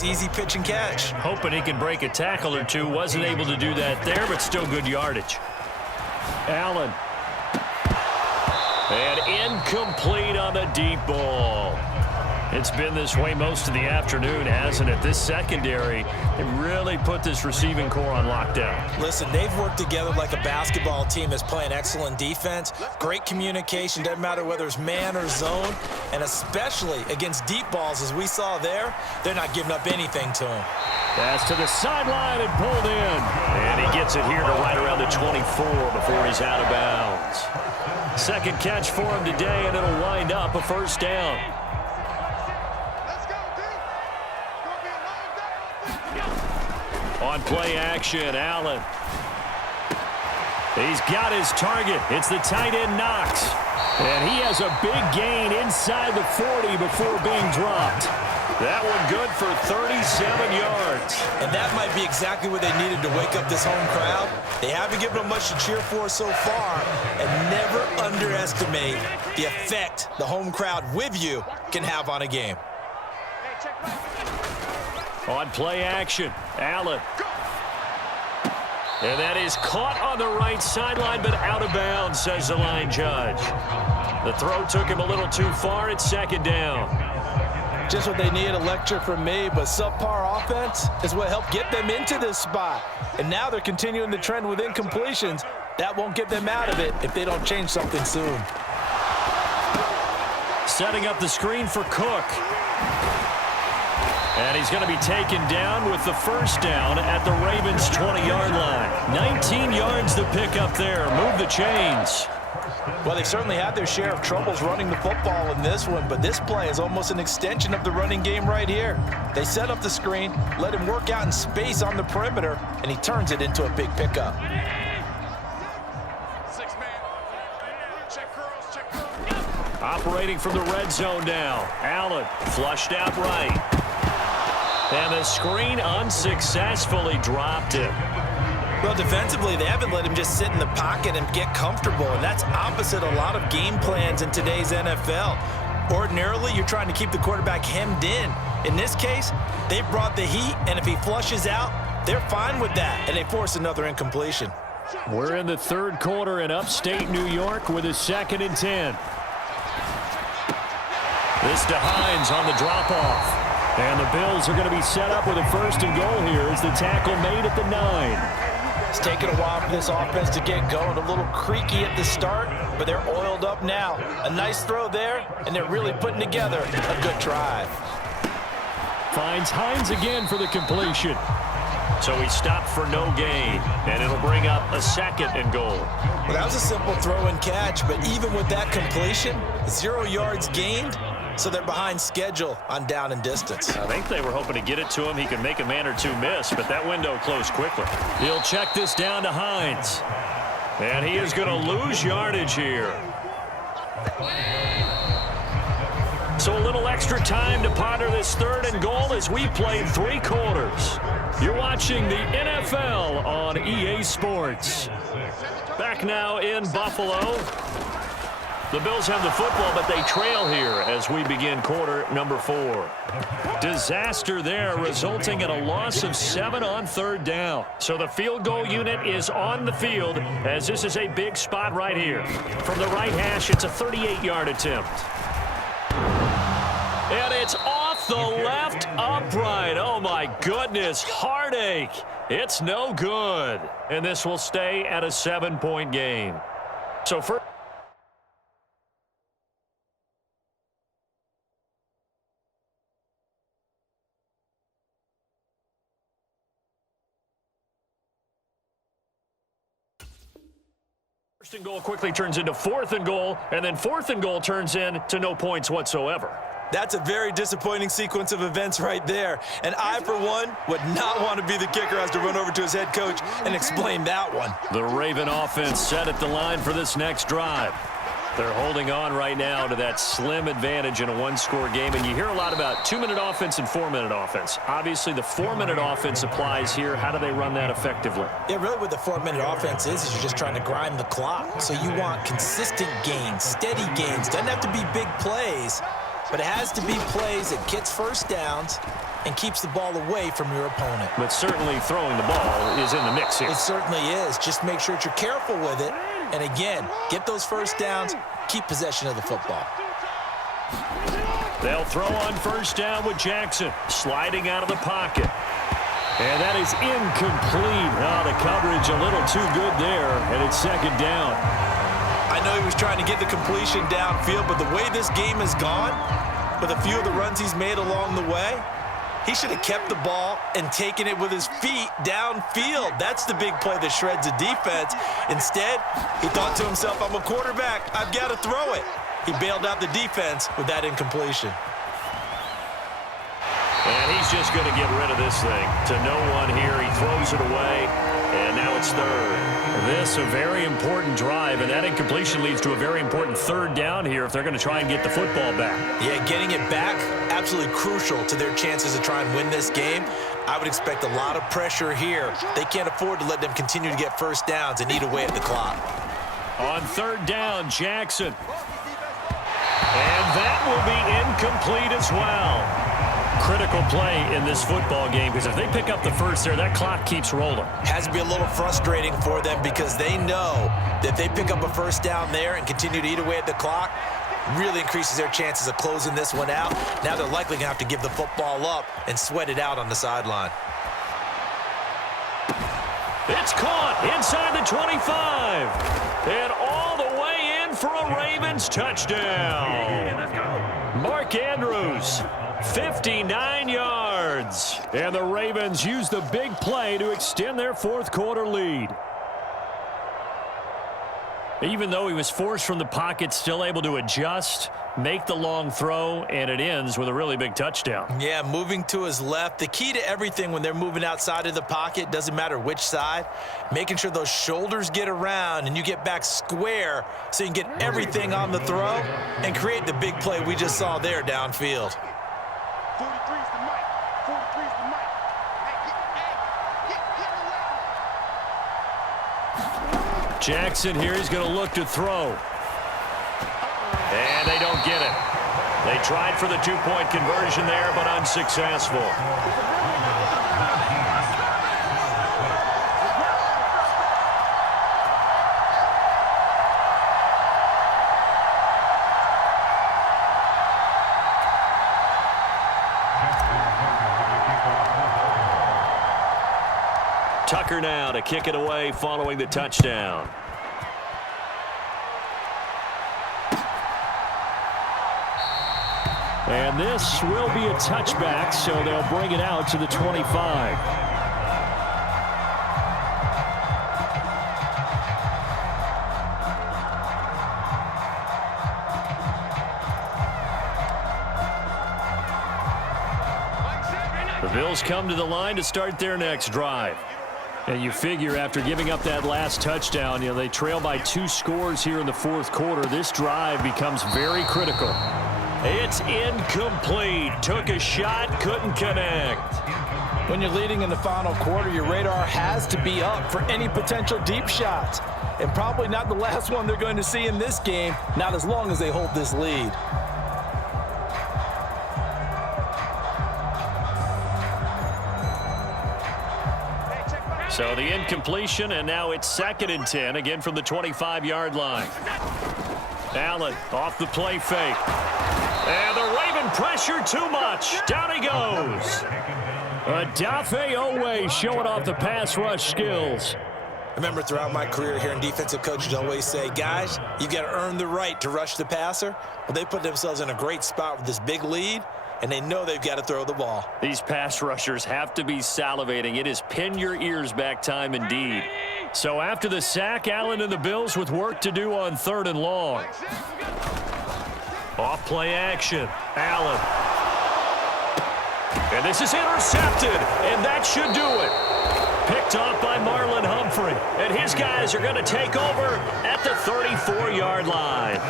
nice, easy pitch and catch. Hoping he can break a tackle or two. Wasn't able to do that there, but still good yardage. Allen. And incomplete on the deep ball. It's been this way most of the afternoon, hasn't it? This secondary, they really put this receiving core on lockdown. Listen, they've worked together like a basketball team that's playing excellent defense. Great communication, doesn't matter whether it's man or zone. And especially against deep balls, as we saw there, they're not giving up anything to him. Pass to the sideline and pulled in. And he gets it here to right around the 24 before he's out of bounds. Second catch for him today, and it'll wind up a first down. On play action, Allen. He's got his target. It's the tight end Knox. And he has a big gain inside the 40 before being dropped. That one good for 37 yards. And that might be exactly what they needed to wake up this home crowd. They haven't given them much to cheer for so far. And never underestimate the effect the home crowd with you can have on a game. On play action, Allen. And that is caught on the right sideline, but out of bounds, says the line judge. The throw took him a little too far. It's second down. Just what they need, a lecture from me, but subpar offense is what helped get them into this spot. And now they're continuing the trend with incompletions. That won't get them out of it if they don't change something soon. Setting up the screen for Cook. And he's going to be taken down with the first down at the Ravens' 20-yard line. 19 yards to pick up there. Move the chains. Well, they certainly had their share of troubles running the football in this one, but this play is almost an extension of the running game right here. They set up the screen, let him work out in space on the perimeter, and he turns it into a big pickup. Operating from the red zone now. Allen flushed out right. And the screen unsuccessfully dropped him. Well, defensively, they haven't let him just sit in the pocket and get comfortable, and that's opposite a lot of game plans in today's NFL. Ordinarily, you're trying to keep the quarterback hemmed in. In this case, they brought the heat, and if he flushes out, they're fine with that, and they force another incompletion. We're in the third quarter in upstate New York with a 2nd and 10. This to Hines on the drop-off. And the Bills are going to be set up with a 1st and goal here as the tackle made at the 9. It's taken a while for this offense to get going. A little creaky at the start, but they're oiled up now. A nice throw there, and they're really putting together a good drive. Finds Hines again for the completion. So he stopped for no gain, and it'll bring up a 2nd and goal. Well, that was a simple throw and catch, but even with that completion, 0 yards gained. So they're behind schedule on down and distance. I think they were hoping to get it to him. He could make a man or two miss, but that window closed quickly. He'll check this down to Hines. And he is going to lose yardage here. So a little extra time to ponder this 3rd and goal as we played 3 quarters. You're watching the NFL on EA Sports. Back now in Buffalo. The Bills have the football, but they trail here as we begin quarter number 4. Disaster there, resulting in a loss of 7 on 3rd down. So the field goal unit is on the field as this is a big spot right here. From the right hash, it's a 38-yard attempt. And it's off the left upright. Oh, my goodness, heartache. It's no good. And this will stay at a 7-point game. So first. First and goal quickly turns into 4th and goal, and then 4th and goal turns into no points whatsoever. That's a very disappointing sequence of events right there. And I, for one, would not want to be the kicker as to run over to his head coach and explain that one. The Raven offense set at the line for this next drive. They're holding on right now to that slim advantage in a 1-score game. And you hear a lot about 2-minute offense and 4-minute offense. Obviously, the 4-minute offense applies here. How do they run that effectively? Yeah, really what the 4-minute offense is you're just trying to grind the clock. So you want consistent gains, steady gains. Doesn't have to be big plays, but it has to be plays that gets first downs and keeps the ball away from your opponent. But certainly throwing the ball is in the mix here. It certainly is. Just make sure that you're careful with it. And again, get those first downs, keep possession of the football. They'll throw on first down with Jackson, sliding out of the pocket. And that is incomplete. Oh, the coverage a little too good there, and it's second down. I know he was trying to get the completion downfield, but the way this game has gone, with a few of the runs he's made along the way, he should have kept the ball and taken it with his feet downfield. That's the big play that shreds a defense. Instead, he thought to himself, I'm a quarterback, I've got to throw it. He bailed out the defense with that incompletion. And he's just going to get rid of this thing to no one here. He throws it away, and now it's third. This a very important drive, and that incompletion leads to a very important third down here if they're going to try and get the football back. Yeah, getting it back, absolutely crucial to their chances to try and win this game. I would expect a lot of pressure here. They can't afford to let them continue to get first downs and eat away at the clock. On third down, Jackson. And that will be incomplete as well. Critical play in this football game because if they pick up the first there, that clock keeps rolling. Has to be a little frustrating for them because they know that if they pick up a first down there and continue to eat away at the clock, really increases their chances of closing this one out. Now they're likely going to have to give the football up and sweat it out on the sideline. It's caught inside the 25. And all the way in for a Ravens touchdown. Mark Andrews, 59 yards. And the Ravens use the big play to extend their fourth quarter lead. Even though he was forced from the pocket, still able to adjust, make the long throw, and it ends with a really big touchdown. Yeah, moving to his left. The key to everything when they're moving outside of the pocket, doesn't matter which side, making sure those shoulders get around and you get back square so you can get everything on the throw and create the big play we just saw there downfield. 43's the mic. 43's the mic. Jackson here is going to look to throw. And they don't get it. They tried for the two-point conversion there, but unsuccessful. Tucker now to kick it away following the touchdown. And this will be a touchback, so they'll bring it out to the 25. The Bills come to the line to start their next drive. And you figure after giving up that last touchdown, they trail by 2 scores here in the fourth quarter. This drive becomes very critical. It's incomplete. Took a shot, couldn't connect. When you're leading in the final quarter, your radar has to be up for any potential deep shots. And probably not the last one they're going to see in this game, not as long as they hold this lead. So the incompletion, and now it's 2nd and 10, again from the 25-yard line. Allen off the play fake. And the Raven pressure too much. Down he goes. Adafe Owe showing off the pass rush skills. I remember throughout my career hearing defensive coaches always say, guys, you got to earn the right to rush the passer. Well, they put themselves in a great spot with this big lead, and they know they've got to throw the ball. These pass rushers have to be salivating. It is pin your ears back time indeed. So after the sack, Allen and the Bills with work to do on 3rd and long. Off play action. Allen. And this is intercepted, and that should do it. Picked off by Marlon Humphrey. And his guys are going to take over at the 34-yard line.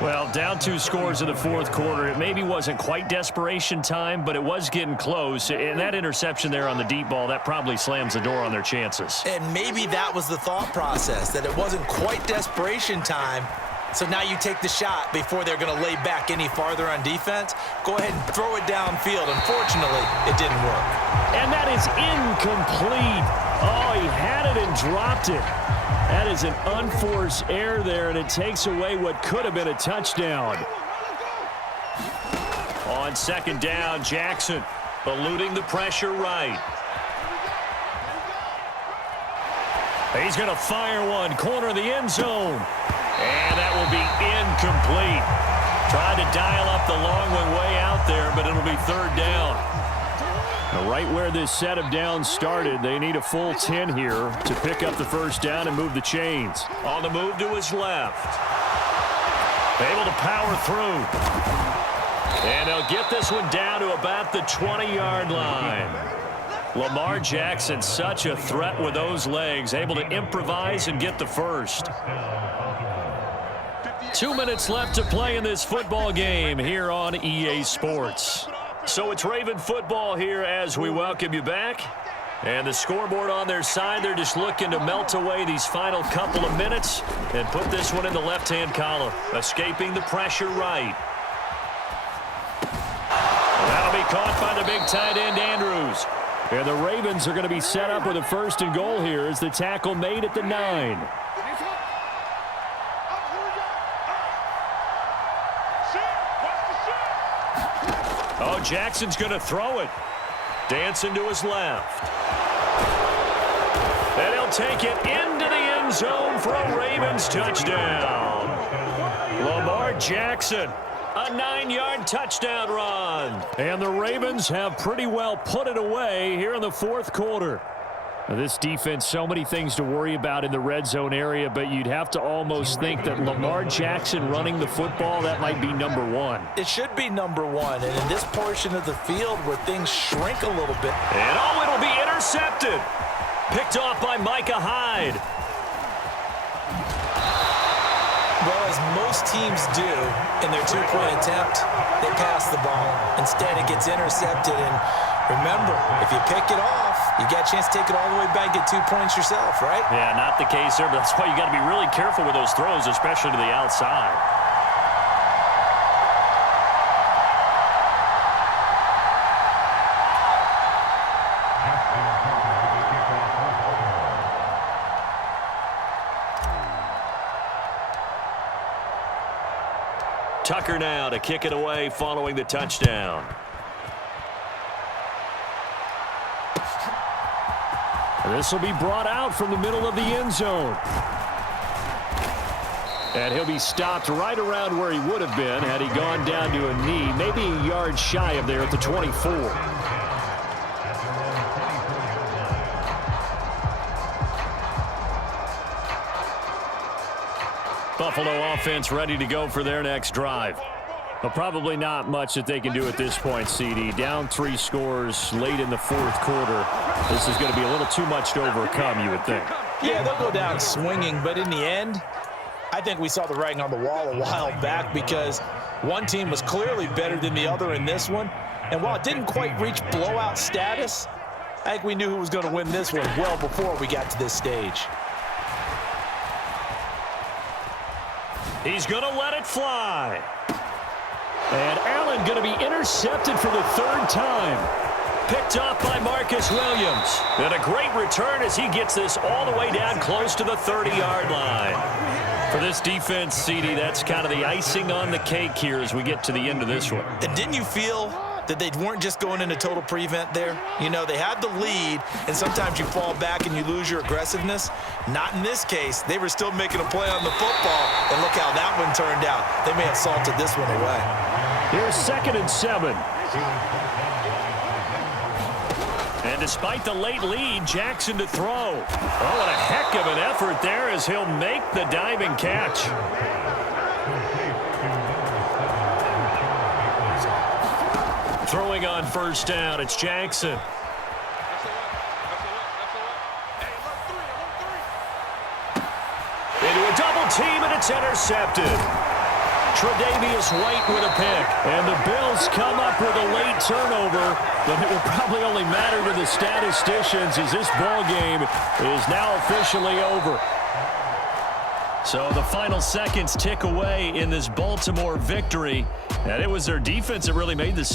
Well, down 2 scores in the fourth quarter. It maybe wasn't quite desperation time, but it was getting close. And that interception there on the deep ball, that probably slams the door on their chances. And maybe that was the thought process, that it wasn't quite desperation time, So now you take the shot before they're going to lay back any farther on defense. Go ahead and throw it downfield. Unfortunately, it didn't work. And that is incomplete. Oh, he had it and dropped it. That is an unforced error there, and it takes away what could have been a touchdown. On second down, Jackson eluding the pressure right. He's going to fire one, corner of the end zone. And that will be incomplete. Tried to dial up the long one way out there, but it'll be third down. Now, right where this set of downs started, they need a full 10 here to pick up the first down and move the chains. On the move to his left. Able to power through. And they'll get this one down to about the 20-yard line. Lamar Jackson, such a threat with those legs, able to improvise and get the first. 2 minutes left to play in this football game here on EA Sports. So it's Raven football here as we welcome you back. And the scoreboard on their side, they're just looking to melt away these final couple of minutes and put this one in the left-hand column. Escaping the pressure right. That'll be caught by the big tight end, Andrews. And the Ravens are going to be set up with a first and goal here as the tackle made at the 9. Oh, Jackson's going to throw it. Dancing to his left. And he'll take it into the end zone for a Ravens touchdown. Lamar Jackson, a 9-yard touchdown run. And the Ravens have pretty well put it away here in the fourth quarter. Now, this defense, so many things to worry about in the red zone area, but you'd have to almost think that Lamar Jackson running the football, that might be number one. It should be number one, and in this portion of the field where things shrink a little bit. And oh, it'll be intercepted. Picked off by Micah Hyde. Well, as most teams do in their two-point attempt, they pass the ball. Instead, it gets intercepted, and remember, if you pick it off, you got a chance to take it all the way back, get 2 points yourself, right? Yeah, not the case there, but that's why you got to be really careful with those throws, especially to the outside. Tucker now to kick it away following the touchdown. This will be brought out from the middle of the end zone. And he'll be stopped right around where he would have been had he gone down to a knee, maybe a yard shy of there at the 24. Buffalo offense ready to go for their next drive. But probably not much that they can do at this point, CD. Down 3 scores late in the fourth quarter. This is going to be a little too much to overcome, you would think. Yeah, they'll go down swinging, but in the end, I think we saw the writing on the wall a while back because one team was clearly better than the other in this one. And while it didn't quite reach blowout status, I think we knew who was going to win this one well before we got to this stage. He's going to let it fly. And Allen going to be intercepted for the third time. Picked off by Marcus Williams. And a great return as he gets this all the way down close to the 30-yard line. For this defense, CD, that's kind of the icing on the cake here as we get to the end of this one. And didn't you feel that they weren't just going into total prevent there? You know, they had the lead, and sometimes you fall back and you lose your aggressiveness. Not in this case. They were still making a play on the football, and look how that one turned out. They may have salted this one away. Here's 2nd and 7. And despite the late lead, Jackson to throw. Oh, what a heck of an effort there as he'll make the diving catch. Throwing on first down, it's Jackson. Into a double team, and it's intercepted. Tre'Davious White with a pick. And the Bills come up with a late turnover, but it will probably only matter to the statisticians as this ball game is now officially over. So the final seconds tick away in this Baltimore victory, and it was their defense that really made this